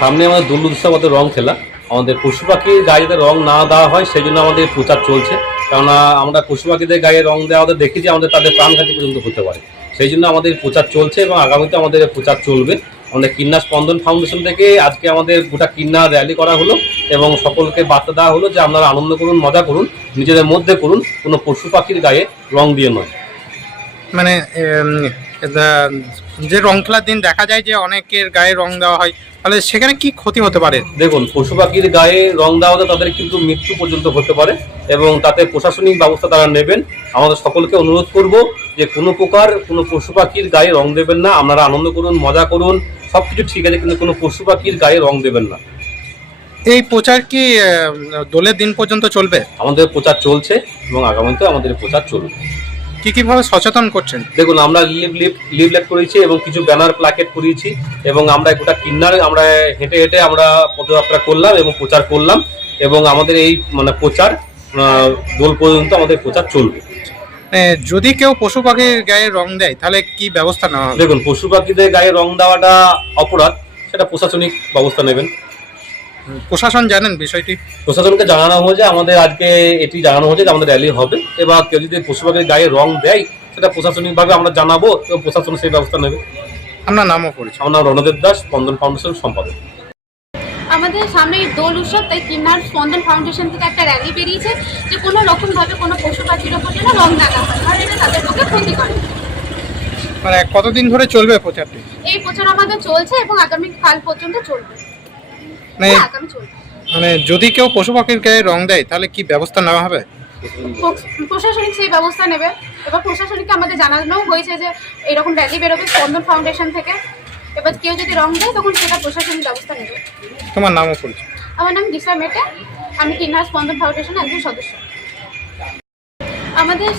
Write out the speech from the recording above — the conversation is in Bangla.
সামনে আমাদের দোল উৎসবে রং খেলা, আমাদের পশু পাখির গায়ে যাতে রং না দেওয়া হয় সেই জন্য আমাদের প্রচার চলছে। কেননা আমরা পশু পাখিদের গায়ে রং দেওয়া দেখেছি আমাদের তাদের প্রাণঘাতী পর্যন্ত হতে পারে, সেই জন্য আমাদের প্রচার চলছে এবং আগামীতে আমাদের প্রচার চলবে। আমাদের কিন্নার স্পন্দন ফাউন্ডেশন থেকে আজকে আমাদের গোটা কিন্নার র্যালি করা হলো এবং সকলকে বার্তা দেওয়া হলো যে আপনারা আনন্দ করুন, মজা করুন, নিজেদের মধ্যে করুন, কোনো পশু পাখির গায়ে রং দিয়ে নয়। মানে যে রং খেলার দিন দেখা যায় যে অনেকের গায়ে রং দেওয়া হয়, তাহলে সেখানে কি ক্ষতি হতে পারে? দেখুন, পশু পাখির গায়ে রং দেওয়াতে তাদের কিন্তু মৃত্যু পর্যন্ত হতে পারে এবং তাতে প্রশাসনিক ব্যবস্থা তারা নেবেন। আমাদের সকলকে অনুরোধ করব যে কোনো প্রকার কোনো পশু পাখির গায়ে রং দেবেন না। আপনারা আনন্দ করুন, মজা করুন, সব কিছু ঠিক আছে, কিন্তু কোনো পশু পাখির গায়ে রং দেবেন না। এই প্রচার কি দোলের দিন পর্যন্ত চলবে? আমাদের প্রচার চলছে এবং আগামীতে আমাদের প্রচার চলবে। কিভাবে সচেতন করছেন? দেখুন, আমরা লিফলেট করেছি এবং কিছু ব্যানার প্লাকেট করিয়েছি এবং আমরা গোটা কিন্নার আমরা হেঁটে হেঁটে আমরা পদযাত্রা করলাম এবং প্রচার করলাম এবং আমাদের এই প্রচার দোল পর্যন্ত আমাদের প্রচার চলবে। যদি কেউ পশু পাখির গায়ে রং দেয় তাহলে কি ব্যবস্থা নেওয়া হবে? দেখুন, পশু পাখিদের গায়ে রং দেওয়াটা অপরাধ, সেটা প্রশাসনিক ব্যবস্থা নেবেন। প্রশাসন জানেন বিষয়টি? প্রশাসনকে জানানো হয়েছে, আমাদের আজকে এটি জানানো হয়েছে যে আমাদের র্যালি হবে, এবার কেউ যদি পশু পাখির গায়ে রং দেয় সেটা প্রশাসনিকভাবে আমরা জানাবো এবং প্রশাসন সেই ব্যবস্থা নেবে। আপনার নামও পড়েছে? আমার নাম রণদেব দাস, স্পন্দন ফাউন্ডেশন সম্পাদক। আমাদের সামনে দোল উৎসব, তাই কিন্নার স্পন্দন ফাউন্ডেশন থেকে একটা র্যালি বেরিয়েছে যে কোনো রকমভাবে কোনো পশু পাখির ওপর যেন রং লাগা হয়, কারণ এটা তাদের পক্ষে ক্ষতি করে। মানে কতদিন ধরে চলবে প্রচারটি? এই প্রচার আমাদের চলছে এবং আগামী কাল পর্যন্ত চলবে। আগামী চলবে। মানে যদি কেউ পশু পাখির গায়ে রং দেয় তাহলে কি ব্যবস্থা নেওয়া হবে? প্রশাসনিক সেই ব্যবস্থা নেবে। এবার প্রশাসনিককে আমাদের জানানো হয়েছে যে এরকম র্যালি বেরোবে স্পন্দন ফাউন্ডেশন থেকে, এবার কেউ যদি রং দেয় তখন সেটা প্রশাসনিক ব্যবস্থা নেবে। তোমার নামও পড়েছে? আমার নাম দিশা মেটে, আমি কিন্নার স্পন্দন ফাউন্ডেশনের একজন সদস্য। আমাদের